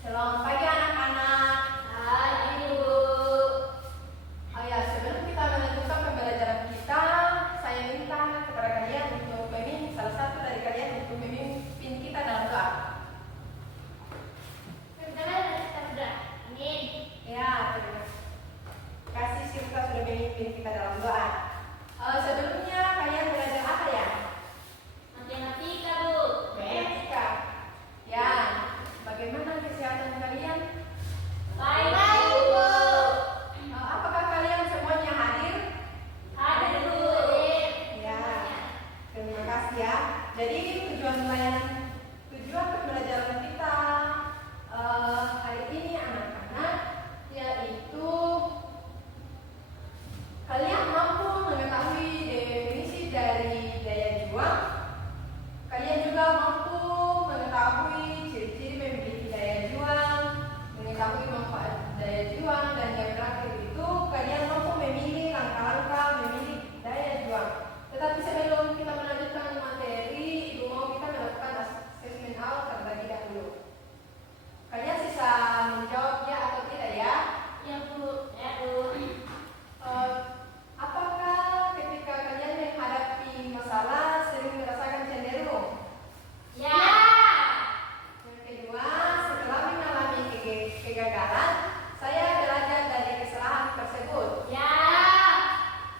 Selamat pagi anak-anak. Hai Bu. Oh ya, sebelum kita melanjutkan pembelajaran kita, saya minta kepada kalian untuk salah satu dari kalian untuk memimpin kita dalam doa. Pertama kita berdoa. Amin. Ya, terima kasih Sirta sudah memimpin kita dalam doa. Sebelumnya kalian belajar apa ya? Matematika Bu. Matematika. Ya, bagaimana kesehatan kalian? Baik Bu. Apakah kalian semuanya hadir? Hadir Bu. Ya, terima kasih ya. Jadi tujuan pembelajaran kita hari ini anak-anak yaitu kalian mampu mengetahui definisi dari daya juang. Kalian juga mampu mengetahui ciri-ciri memiliki daya juang, mengetahui manfaat daya juang, dan yang terakhir itu kalian mampu memilih langkah-langkah memilih daya juang. Tetapi sebelum kita melanjutkan materi, Ibu mau kita melakukan asesmen awal terlebih dahulu. Kalian bisa menjawab ya atau tidak ya? Ya Bu. Ya Bu. Apakah ketika kalian menghadapi masalah sering merasakan cenderung? Ya. Yang kedua, setelah mengalami kegagalan, saya belajar dari kesalahan tersebut. Ya.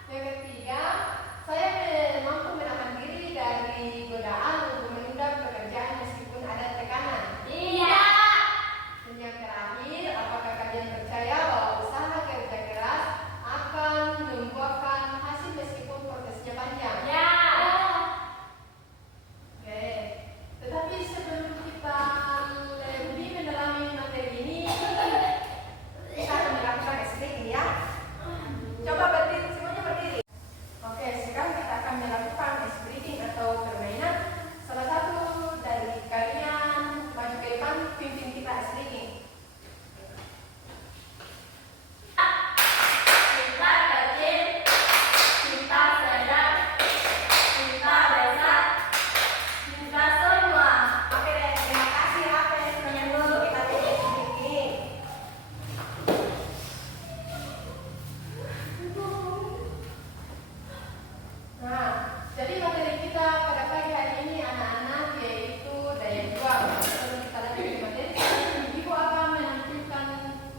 Yang ketiga, saya mampu menahan diri dari godaan untuk menunda pekerjaan meskipun ada tekanan. Iya. Dan yang terakhir, apakah kalian percaya bahwa usaha kerja keras akan membuahkan hasil meskipun prosesnya panjang? Ya. Oke. Tetapi sebelum kita lebih mendalami materi ini, kita akan melakukan explaining ya. Coba berdiri, semuanya berdiri. Oke, sekarang kita akan melakukan explaining atau permainan. Salah satu dari kalian maju ke depan, pimpin kita explaining. Cinta kecil, cinta sedang, cinta besar, cinta semua. Oke deh, terima kasih apa yang sudah menyambut kita di explaining. Nah, jadi materi kita pada pagi hari ini anak-anak yaitu daya juang. Sebelum kita lanjut ke materi, Ibu akan menampilkan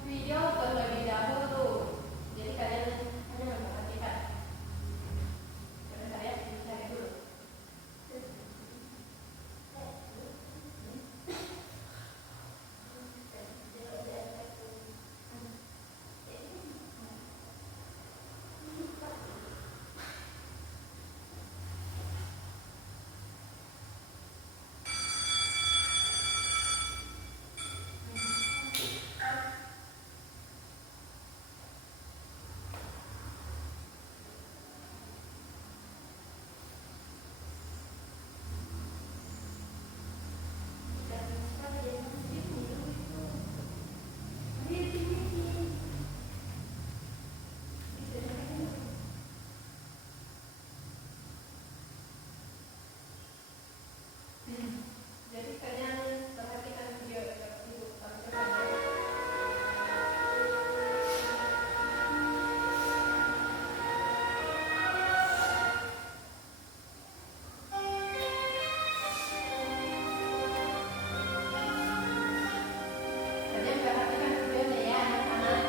video terlebih dahulu. Jadi kalian hanya memperhatikan. Sebentar ya, dicari dulu. Jadi kalian perhatikan video Ibu tampilkan ya. Kalian perhatikan videonya ya anak-anak.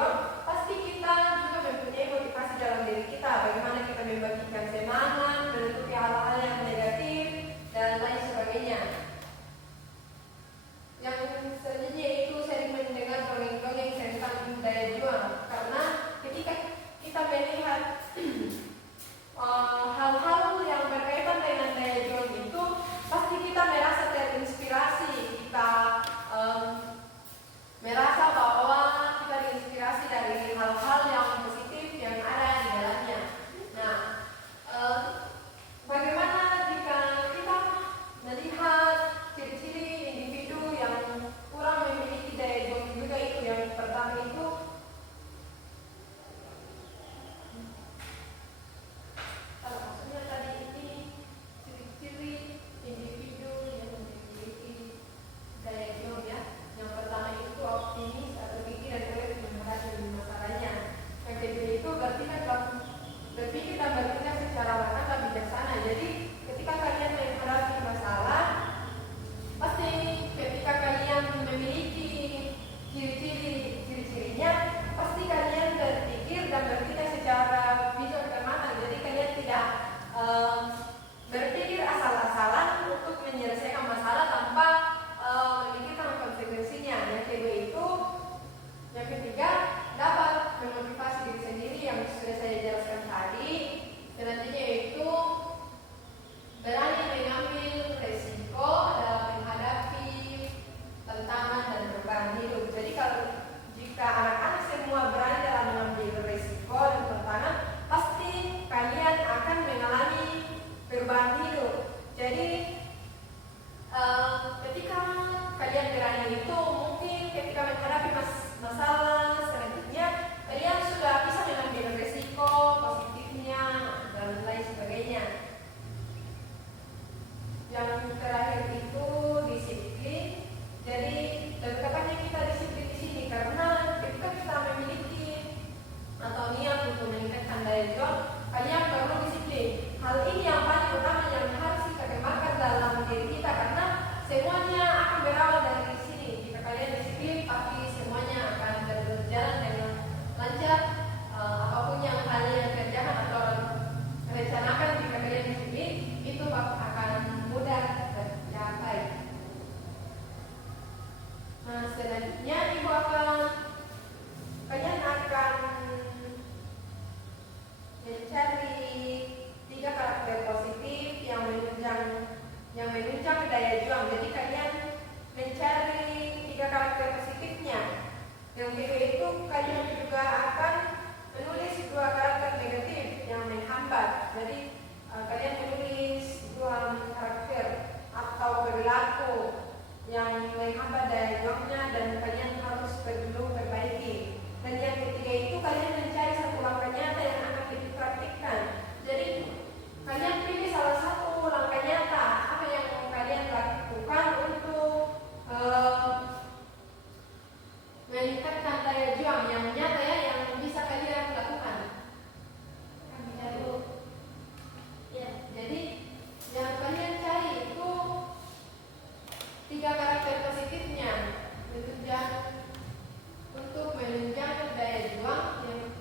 juang, pasti kita juga mempunyai motivasi dalam diri kita. Bagaimana kita membagikan semangat, menutupi hal-hal yang negatif, dan lain sebagainya. Yang selanjutnya itu sering mendengar dongeng-dongeng tentang daya juang, karena ketika kita melihat hal-hal yang berkaitan dengan daya juang itu, pasti kita merasa terinspirasi, kita merasa bahwa kita terinspirasi dari hal-hal yang positif yang ada di dalamnya. Nah, bagaimana jika kita melihat ciri-ciri individu yang kurang memiliki daya juang juga? Itu yang pertama itu maksudnya tadi ini ciri-ciri individu yang memiliki daya juang ya. Yang pertama itu optimis atau pikiran keras menghadapi masalahnya. Yang kedua itu berpikir dan bertindak secara matang dan bijaksana. Jadi ketika kalian menghadapi masalah, pasti ketika kalian memiliki ciri-cirinya, pasti kalian berpikir dan bertindak secara bijak dan matang. Jadi kalian tidak berpikir asal-asalan untuk menyelesaikan masalah tanpa memikirkan konsekuensinya. Yang ketiga, dapat memotivasi diri sendiri yang sudah saya jelaskan tadi. Selanjutnya yaitu berani mengambil resiko dalam menghadapi tantangan dan perubahan hidup. Jadi jika anak-anak semua berani dalam mengambil resiko dan tantangan, pasti kalian akan mengalami perubahan hidup. Jadi ketika kalian berani itu, mungkin ketika menghadapi masalah selanjutnya, kalian sudah bisa mengambil resiko positifnya dan lain sebagainya. Yang terakhir itu disiplin. Jadi betapanya kita disiplin di sini, karena ketika kita memiliki atau niat untuk meningkatkan daya juang, kalian perlu disiplin. Hal ini yang paling utama yang harus kita kembangkan dalam diri kita, karena semuanya akan berawal dari sini. Jika kalian disiplin, pasti semuanya akan berjalan dengan lancar. Apapun yang kalian kerjakan atau rencanakan, jika kalian disiplin, itu akan mudah tercapai. Nah, selanjutnya kalian akan mencari 3 karakter positif yang menunjang daya juang. Jadi kalian mencari 3 karakter positifnya. Yang kedua itu kalian juga akan menulis 2 karakter negatif yang menghambat. Jadi kalian menulis 2 karakter atau perilaku yang menghambat daya juangnya, dan kalian harus perlu perbaiki. Dan yang ketiga itu kalian mencari 1 langkah nyata yang akan dipraktikkan. Jadi kalian pilih salah satu langkah nyata apa yang kalian lakukan untuk meningkatkan daya juang yang nyata ya, yang bisa kalian lakukan. Jadi yang kalian cari itu 3 karakter positifnya untuk menunjang daya juang. Yang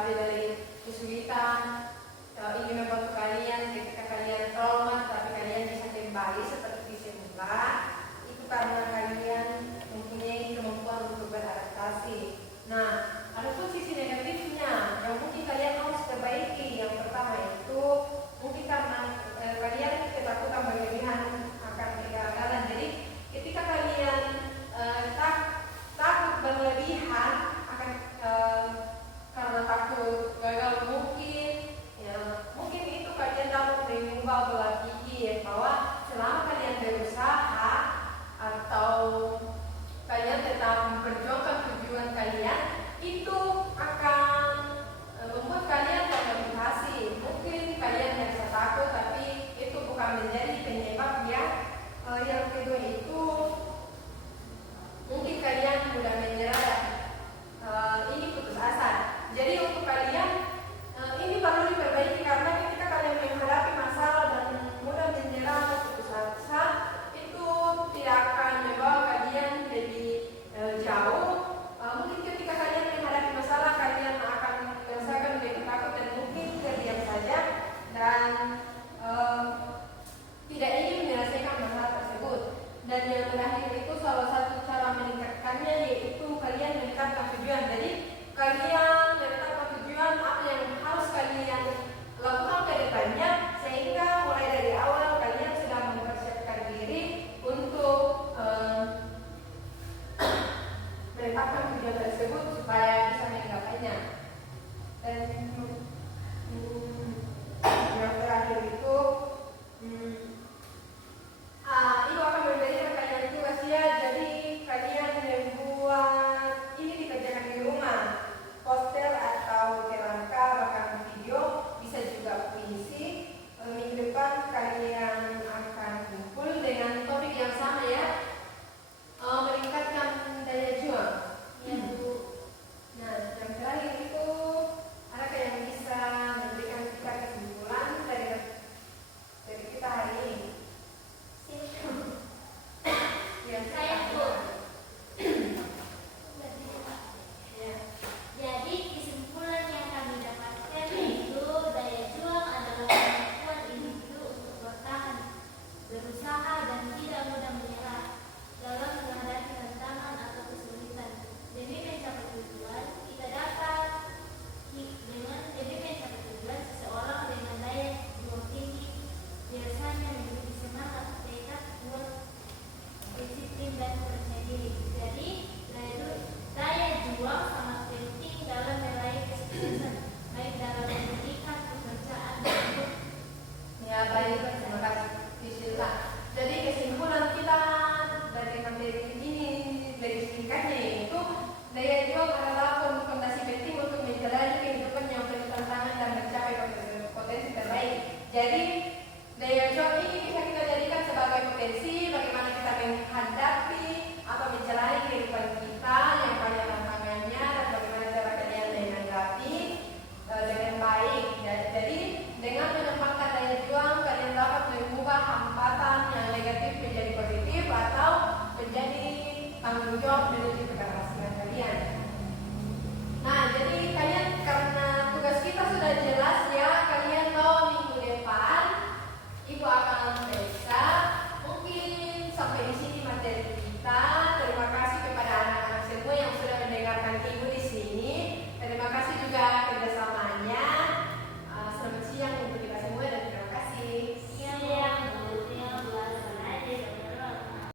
melewati dari kesulitan,